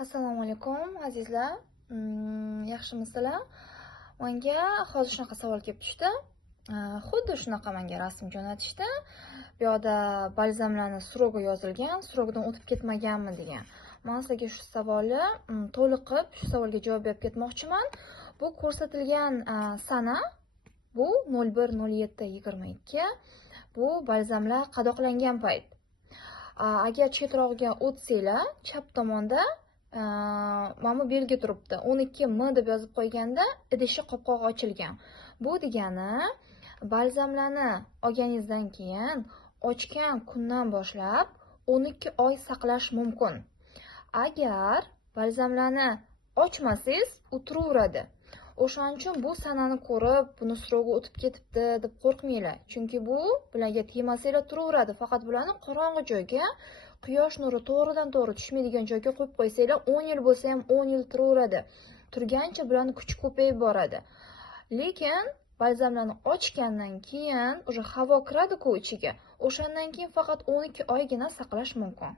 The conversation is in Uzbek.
Assalomu alaykum azizlar. Yaxshimisizlar? Menga hozir shunaqa savol kelib tushdi. Xuddi shunaqa menga rasm jo'natishdi. Bu yoqda balzamlarni srogi yozilgan, srogdan o'tib ketmaganmi degan. Men sizga shu savolni to'liqib shu savolga javob berib ketmoqchiman. Bu ko'rsatilgan sana bu 01.07.22. Bu balzamlar qadoqlangan payt. Agar chetrog'iga o'tsanglar, chap tomonda mana bu belgi turibdi. 12M deb yozib qo'yganda idishi qopqog'i ochilgan. Bu degani balzamlarni olganingizdan keyin ochgan kundan boshlab 12 oy saqlash mumkin. Agar balzamlarni ochmasangiz, u turaveradi. O'shaning uchun bu sanani ko'rib, buni srogi o'tib ketibdi deb qo'rqmanglar. Chunki bu bularga tegmasanglar turaveradi. Faqat bularni qorong'i joyga, quyosh nuri to'g'ridan-to'g'ri tushmaydigan joyga qo'yib qo'ysanglar, 10 yil bo'lsa ham 10 yil turaveradi. Turgancha bularning kuchi ko'payib boradi. Lekin balzamlarni ochgandan keyin havo kiradi-ku ichiga. O'shandan keyin faqat 12 oygina saqlash mumkin.